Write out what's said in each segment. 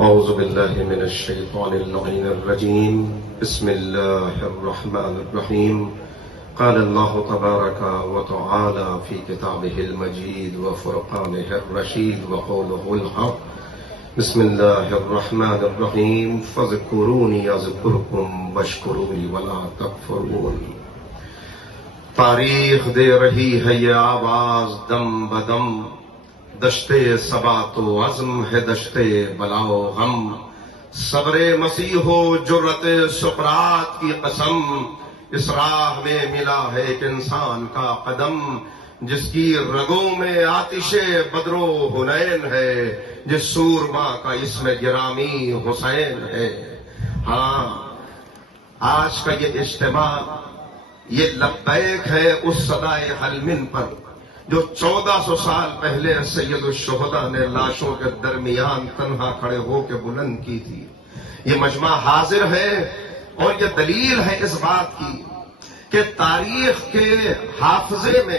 أعوذ بالله من الشيطان اللعين الرجيم. بسم الله الرحمن الرحيم. قال الله تبارك وتعالى في كتابه المجيد وفرقانه الرشيد وقوله الحق. بسم الله الرحمن الرحيم. فاذكروني أذكركم واشكروني ولا تكفرون. تاریخ دے رہی ہے یہ آواز دم بدم، دشتے ثبات و عزم ہے دشتے بلا و غم. صبر مسیح و جرت سقراط کی قسم، اس راہ میں ملا ہے ایک انسان کا قدم، جس کی رگوں میں آتش بدر و حنین ہے، جس سورما کا اسم گرامی حسین ہے. ہاں، آج کا یہ اجتماع یہ لبیک ہے اس صدائے حلمن پر جو 1400 سال پہلے سید الشہداء نے لاشوں کے درمیان تنہا کھڑے ہو کے بلند کی تھی. یہ مجمع حاضر ہے اور یہ دلیل ہے اس بات کی کہ تاریخ کے حافظے میں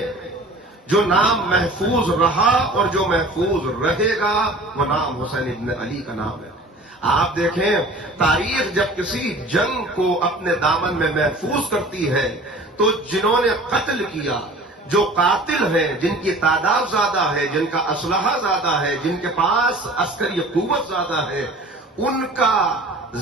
جو نام محفوظ رہا اور جو محفوظ رہے گا وہ نام حسین ابن علی کا نام ہے. آپ دیکھیں، تاریخ جب کسی جنگ کو اپنے دامن میں محفوظ کرتی ہے تو جنہوں نے قتل کیا، جو قاتل ہیں، جن کی تعداد زیادہ ہے، جن کا اسلحہ زیادہ ہے، جن کے پاس عسکری قوت زیادہ ہے، ان کا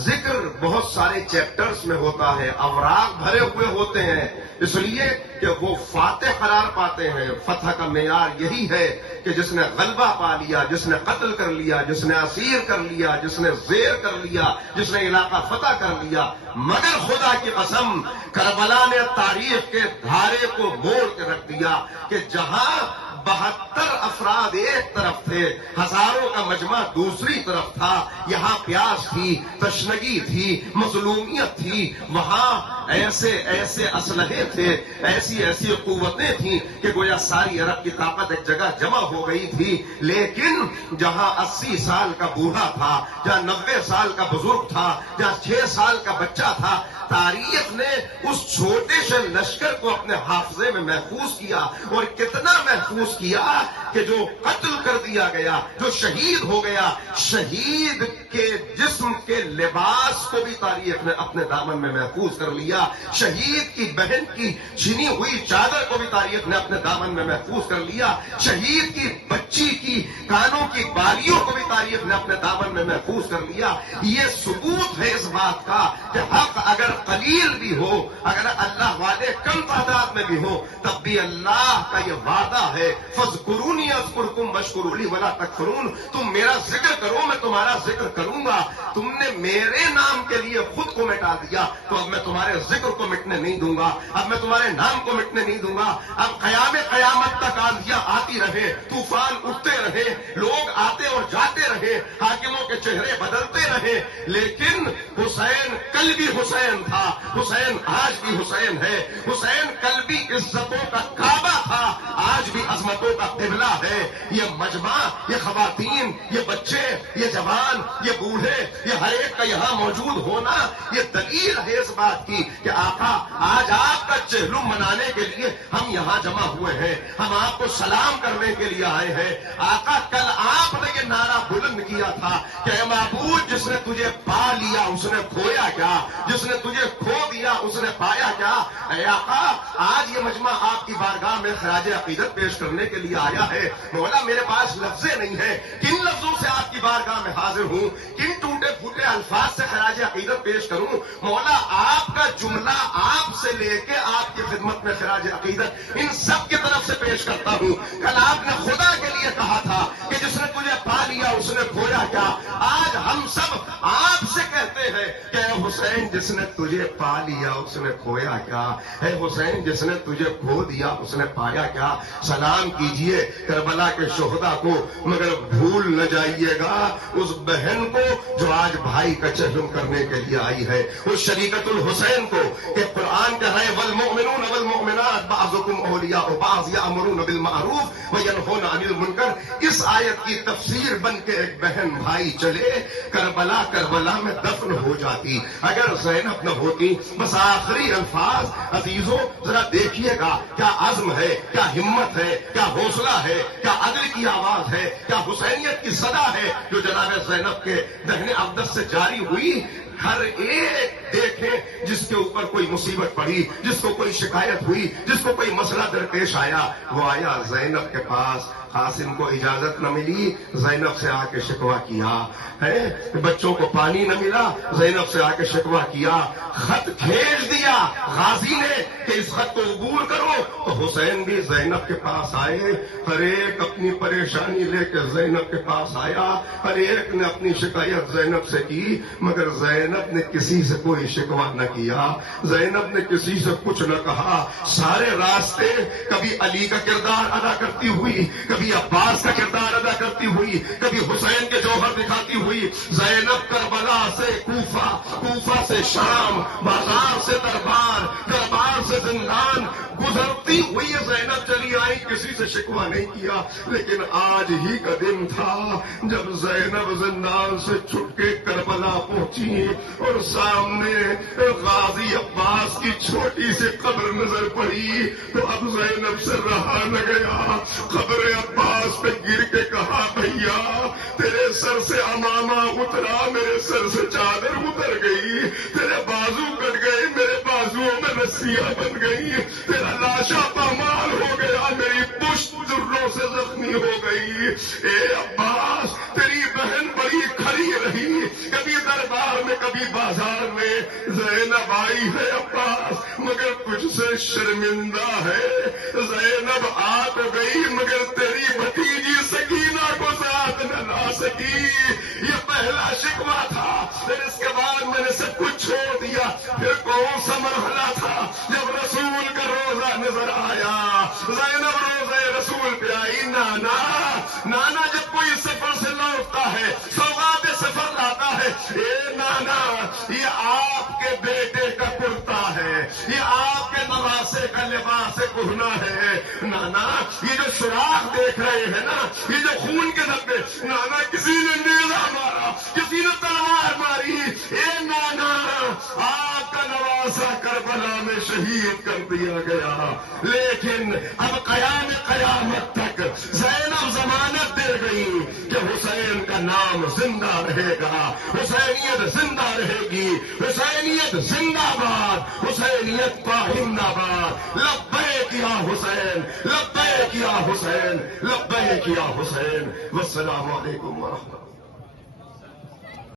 ذکر بہت سارے چیپٹرز میں ہوتا ہے، اوراق بھرے ہوئے ہوتے ہیں، اس لیے کہ وہ فاتح قرار پاتے ہیں. فتح کا معیار یہی ہے کہ جس نے غلبہ پا لیا، جس نے قتل کر لیا، جس نے اسیر کر لیا، جس نے زیر کر لیا، جس نے علاقہ فتح کر لیا. مگر خدا کی قسم، کربلا نے تاریخ کے دھارے کو موڑ کے رکھ دیا کہ جہاں 72 افراد ایک طرف تھے، ہزاروں کا مجمع دوسری طرف تھا، یہاں پیاس تھی، تشنگی تھی، مظلومیت تھی، وہاں ایسے ایسے اسلحے تھے، ایسی ایسی قوتیں تھیں کہ گویا ساری عرب کی طاقت ایک جگہ جمع ہو گئی تھی. لیکن جہاں 80 سال کا بوڑھا تھا، جہاں 90 سال کا بزرگ تھا، جہاں 6 سال کا بچہ تھا، تاریخ نے اس چھوٹے سے لشکر کو اپنے حافظے میں محفوظ کیا. اور کتنا محفوظ کیا کہ جو قتل کر دیا گیا، جو شہید ہو گیا، شہید کے جسم کے لباس کو بھی تاریخ نے اپنے دامن میں محفوظ کر لیا. شہید کی بہن کی چھنی ہوئی چادر کو بھی تاریخ نے اپنے دامن میں محفوظ کر لیا. شہید کی بچی کی کانوں کی بالیوں کو بھی تاریخ نے اپنے دامن میں محفوظ کر لیا. یہ ثبوت ہے اس بات کا کہ حق اگر قلیل بھی ہو، اگر اللہ والے کم تعداد میں بھی ہو، تب بھی اللہ کا یہ وعدہ ہے، فَاذْكُرُونِي أَذْكُرْكُمْ وَاشْكُرُوا لِي وَلَا تَكْفُرُونَ. تم میرا ذکر کرو، میں تمہارا ذکر کروں گا. تم نے میرے نام کے لیے خود کو مٹا دیا، تو اب میں تمہارے ذکر کو مٹنے نہیں دوں گا، اب میں تمہارے نام کو مٹنے نہیں دوں گا. اب قیامت تک آندھیاں آتی رہے، طوفان اٹھتے رہے، لوگ آتے اور جاتے رہے، حاکموں کے چہرے بدلتے رہے، لیکن حسین کل بھی حسین تھا، حسین آج بھی حسین ہے. حسین کل بھی عزتوں کا کعبہ تھا، آج بھی عظمتوں کا قبلہ ہے. یہ مجمع، یہ خواتین، یہ بچے، یہ جوان، یہ بوڑھے، یہ ہر ایک کا یہاں موجود ہونا یہ دلیل ہے اس بات کی کہ آقا آج آپ کا چہلم منانے کے لیے ہم یہاں جمع ہوئے ہیں، ہم آپ کو سلام کرنے کے لیے آئے ہیں. آقا کل آپ نے یہ نعرہ بلند کیا تھا کہ اے معبود، جس نے تجھے پا لیا اس نے کھویا کیا، جس نے تجھے کھو دیا اس نے پایا کیا. اے آقا، آج یہ مجمع آپ کی بارگاہ میں خراج عقیدت پیش کرنے کے لیے آیا ہے. مولا میرے پاس لفظیں نہیں ہیں، کن لفظوں سے آپ کی بارگاہ میں حاضر ہوں، کن ٹوٹے پھوٹے الفاظ سے خراج عقیدت پیش کروں. مولا آپ کا جملہ آپ سے لے کے آپ کی خدمت میں خراج عقیدت ان سب کی طرف سے پیش کرتا ہوں. کل آپ نے خدا کے لیے کہا تھا کہ جس نے تجھے پا لیا اس نے کھویا کیا. آج ہم سب آپ سے کہتے ہیں کہ اے حسین، جس نے تجھے پا لیا اس نے کھویا کیا. اے حسین، جس نے تجھے کھو دیا اس نے پایا کیا. سلام کیجئے کربلا کے شہداء کو، مگر بھول نہ جائیے گا اس بہن کو جو آج بھائی کا چہلم کرنے کے لیے آئی ہے، اس شریکت الحسین کو کہ قرآن کہہ رہے والمؤمنون والمؤمنات بعضکم اولیاء بعض یأمرون بالمعروف وینہون عن المنکر. اس آیت کی تفسیر بن کے ایک بہن بھائی چلے، کربلا کربلا میں دفن ہو جاتی اگر زینب نہ ہوتی۔ بس آخری الفاظ عزیزوں ذرا دیکھیے گا، کیا عزم ہے، کیا ہمت ہے، کیا حوصلہ ہے، کیا عدل کی آواز ہے، کیا حسینیت کی صدا ہے جو جناب زینب کے دہنے اقدس سے جاری ہوئی۔ ہر ایک دیکھیں جس کے اوپر کوئی مصیبت پڑی، جس کو کوئی شکایت ہوئی، جس کو کوئی مسئلہ درپیش آیا، وہ آیا زینب کے پاس۔ قاسم کو اجازت نہ ملی، زینب سے آ کے شکوہ کیا ہے، بچوں کو پانی نہ ملا، زینب سے آ کے شکوہ کیا، خط بھیج دیا غازی نے کہ اس خط کو عبور کرو، تو حسین بھی زینب کے پاس آئے، ہر ایک اپنی پریشانی لے کے زینب کے پاس آیا، ہر ایک نے اپنی شکایت زینب سے کی، مگر زینب نے کسی سے کوئی شکوہ نہ کیا، زینب نے کسی سے کچھ نہ کہا۔ سارے راستے کبھی علی کا کردار ادا کرتی ہوئی، کبھی عباس کا کردار ادا کرتی ہوئی، کبھی حسین کے جوہر دکھاتی ہوئی، زینب کربلا سے کوفہ، کوفہ سے شام، بازار سے دربار، دربار سے زندان گزرتی ہوئی زینب چلی آئی، کسی سے شکوہ نہیں کیا۔ لیکن آج ہی کا دن تھا جب زینب زندان سے چھٹ کے کربلا پہنچی اور سامنے غازی عباس کی چھوٹی سی قبر نظر پڑی، تو اب زینب سے رہا نہ گیا، قبر عباس پہ گر کے کہا بھیا تیرے سر سے امامہ اترا، میرے سر سے چادر اتر گئی، تیرے بازو کٹ گئے، میرے بازوؤں میں رسیاں بن گئی، تیرا لاشا پامال ہو گیا، میری پشت ذروں سے زخمی ہو گئی۔ اے عباس تیری بہن بڑی کھڑی رہی، کبھی دربار میں کبھی بازار میں، زینب آئی ہے عباس مگر تجھ سے شرمندہ ہے، زینب آ تو گئی مگر تیری بھتیجی سکینہ کو ساتھ نہ لا سکی۔ یہ پہلا شکوہ تھا، پھر اس کے بعد میں نے سب کچھ چھوڑ دیا۔ پھر کون سا مرحلہ تھا جب رسول کا روزہ نظر آیا، زینب روزہ رسول پہ آئی، نانا نانا جب کوئی سفر سے لوٹتا ہے سوغات سفر لاتا ہے، اے نانا یہ آپ کے بیٹے کا کرتا ہے، یہ آپ کے نواسے کا لباس کہنا ہے، نانا یہ جو سوراخ دیکھ رہے ہیں نا، یہ جو خون کے دھبے، نانا کسی نے نیزہ مارا، کسی نے تلوار ماری، اے نانا آپ کا نواسا کربلا میں شہید کر دیا گیا۔ لیکن اب قیامت تک زینب ضمانت دے گئی کہ حسین کا نام زندہ رہے گا، حسینیت زندہ رہے گی، حسینیت زندہ باد، حسینیت پائندہ باد۔ لبیک یا حسین، لبیک یا حسین، لبیک یا حسین۔ والسلام علیکم ورحمۃ اللہ۔